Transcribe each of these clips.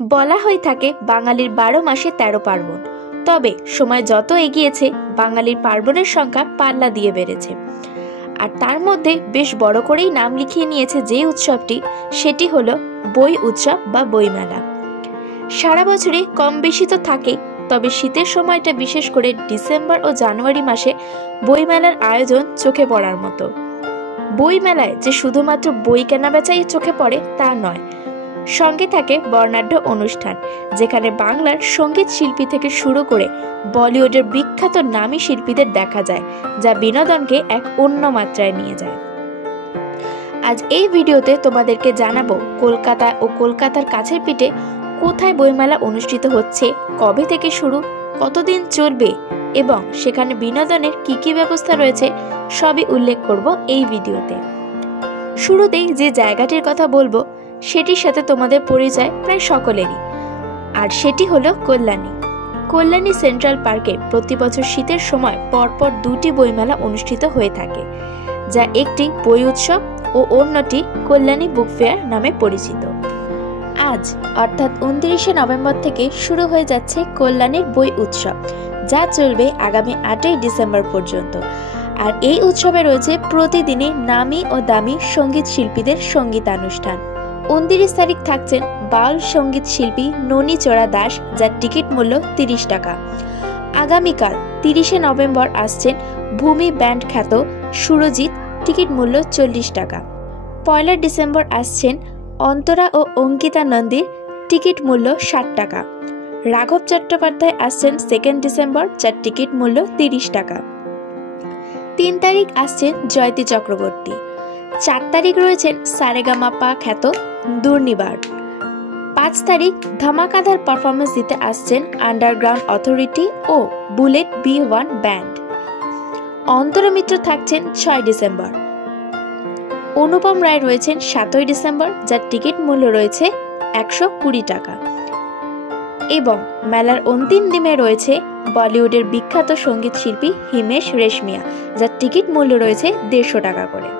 বলা হয়ে থাকে বাঙালির 12 মাসে 13 পার্বণ। তবে সময় যত এগিয়েছে বাঙালির পার্বণের সংখ্যা পাল্লা দিয়ে বেড়েছে। আর তার মধ্যে বেশ বড় করেই নাম লিখিয়ে নিয়েছে যে উৎসবটি, সেটি হলো বই উৎসব বা বইমেলা। সারা বছরে কম বেশি তো থাকেই, তবে শীতের সময়টা বিশেষ করে ডিসেম্বর ও জানুয়ারি মাসে বইমেলার আয়োজন চোখে পড়ার মতো। বইমেলায় যে শুধুমাত্র বই কেনাবেচাই চোখে পড়ে তা নয়, সঙ্গে থাকে বর্ণাঢ্য অনুষ্ঠান, যেখানে বাংলার সঙ্গীত শিল্পী থেকে শুরু করে বলিউডের বিখ্যাত নামী শিল্পীদের দেখা যায়, যা বিনোদনকে এক অন্য মাত্রায় নিয়ে যায়। আজ এই ভিডিওতে তোমাদেরকে জানাবো কলকাতা ও কলকাতার কাছের পিঠে কোথায় বইমেলা অনুষ্ঠিত হচ্ছে, কবে থেকে শুরু, কতদিন চলবে এবং সেখানে বিনোদনের কি কি ব্যবস্থা রয়েছে সবই উল্লেখ করব এই ভিডিওতে। শুরুতেই যে জায়গাটির কথা বলবো সেটির সাথে তোমাদের পরিচয় প্রায় সকলেরই, আর সেটি হলো কল্যাণী। কল্যাণী সেন্ট্রাল পার্কে প্রতি বছর শীতের সময় পরপর দুটি বইমেলা অনুষ্ঠিত হয়ে থাকে, যা একটি বই উৎসব ও অন্যটি কল্যাণী বুক ফেয়ার নামে পরিচিত। আজ অর্থাৎ 29শে নভেম্বর থেকে শুরু হয়ে যাচ্ছে কল্যাণীর বই উৎসব, যা চলবে আগামী 8ই ডিসেম্বর পর্যন্ত। আর এই উৎসবে রয়েছে প্রতিদিনই নামী ও দামি সঙ্গীত শিল্পীদের সঙ্গীতানুষ্ঠান। 29 তারিখ থাকছেন বাউল সঙ্গীত শিল্পী ননীচোরা দাস, যার টিকিট মূল্য 30 টাকা। আগামীকাল 30শে নভেম্বর আসছেন ভূমি ব্যান্ড খ্যাত সুরজিৎ, টিকিট মূল্য 40 টাকা। 1 ডিসেম্বর আসছেন অন্তরা ও অঙ্কিতা নন্দীর, টিকিট মূল্য 60 টাকা। রাঘব চট্টোপাধ্যায় আসছেন 2 ডিসেম্বর, যার টিকিট মূল্য 30 টাকা। 3 তারিখ আসছেন জয়তী চক্রবর্তী। 4 তারিখ রয়েছেন সারেগামাপা খ্যাত দুর্নিবার। 5 তারিখ ধামাকাদার পারফরমেন্স দিতে আসছেন আন্ডারগ্রাউন্ড অথরিটি ও বুলেট B1 ব্যান্ড। অন্তরা মিত্র থাকছেন 6 ডিসেম্বর। অনুপম রায় রয়েছেন 7 ডিসেম্বর, যার টিকিট মূল্য রয়েছে 120 টাকা। এবং মেলার অন্তিম দিনে রয়েছে বলিউডের বিখ্যাত সঙ্গীত শিল্পী হিমেশ রেশমিয়া, যার টিকিট মূল্য রয়েছে 150 টাকা করে।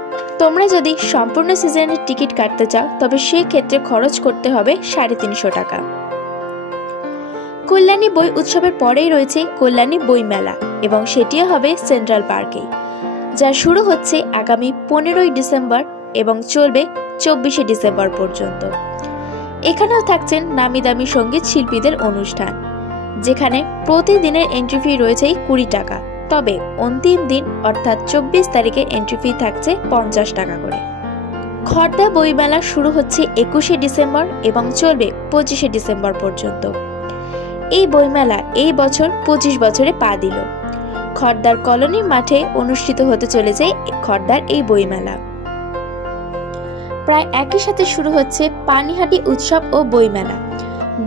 তোমরা যদি সম্পূর্ণ সিজনের টিকিট কাটতে চাও তবে সেই ক্ষেত্রে খরচ করতে হবে 350 টাকা। কল্যাণী বই উৎসবের পরেই রয়েছে কল্যাণী বই মেলা, এবং সেটিও হবে সেন্ট্রাল পার্কেই, যা শুরু হচ্ছে আগামী 15ই ডিসেম্বর এবং চলবে 24শে ডিসেম্বর পর্যন্ত। এখানেও থাকছেন নামি দামি সঙ্গীত শিল্পীদের অনুষ্ঠান, যেখানে প্রতিদিনের এন্ট্রি ফি রয়েছে 20 টাকা। তবে অন্তিম দিন অর্থাৎ 24 তারিখে এন্ট্রি ফি থাকছে 50 টাকা করে। খড়দা বইমেলা শুরু হচ্ছে 21শে ডিসেম্বর এবং চলবে 25শে ডিসেম্বর পর্যন্ত। এই বইমেলা এই বছর 25 বছরে পা দিল। খড়দার কলোনির মাঠে অনুষ্ঠিত হতে চলেছে খড়দার এই বইমেলা। প্রায় একই সাথে শুরু হচ্ছে পানিহাটি উৎসব ও বইমেলা।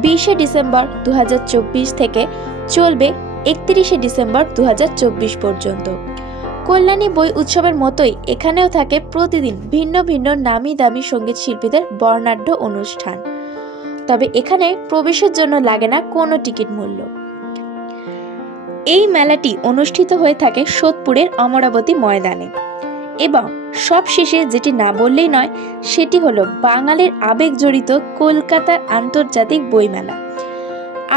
20শে ডিসেম্বর 2024 থেকে চলবে 31শে ডিসেম্বর 2024 পর্যন্ত। কল্যাণী বই উৎসবের মতোই এখানেও থাকে প্রতিদিন ভিন্ন ভিন্ন নামি দামি সঙ্গীত শিল্পীদের বর্ণাঢ্য অনুষ্ঠান। তবে এখানে প্রবেশের জন্য লাগে না কোনো টিকিট মূল্য। এই মেলাটি অনুষ্ঠিত হয়ে থাকে সোদপুরের অমরাবতী ময়দানে। এবং সব শেষে যেটি না বললেই নয়, সেটি হলো বাঙালির আবেগ জড়িত কলকাতা আন্তর্জাতিক বইমেলা।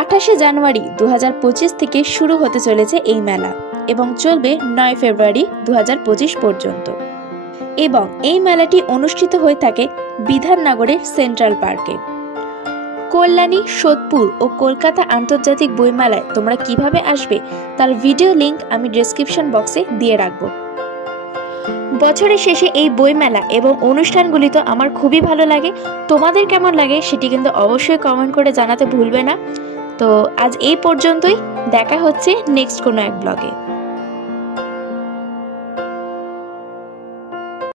28শে জানুয়ারি 2025 থেকে শুরু হতে চলেছে এই মেলা এবং চলবে 9 ফেব্রুয়ারি 2025 পর্যন্ত। এবং এই মেলাটি অনুষ্ঠিত হয়ে থাকে বিধাননগরের সেন্ট্রাল পার্কে। কল্যাণী, সোদপুর ও কলকাতা আন্তর্জাতিক বইমেলায় তোমরা কিভাবে আসবে তার ভিডিও লিংক আমি ডেসক্রিপশন বক্সে দিয়ে রাখবো। বছরের শেষে এই বইমেলা এবং অনুষ্ঠানগুলি তো আমার খুবই ভালো লাগে। তোমাদের কেমন লাগে সেটি কিন্তু অবশ্যই কমেন্ট করে জানাতে ভুলবে না। তো আজ এই পর্যন্তই, দেখা হচ্ছে নেক্সট কোনো এক ব্লগে।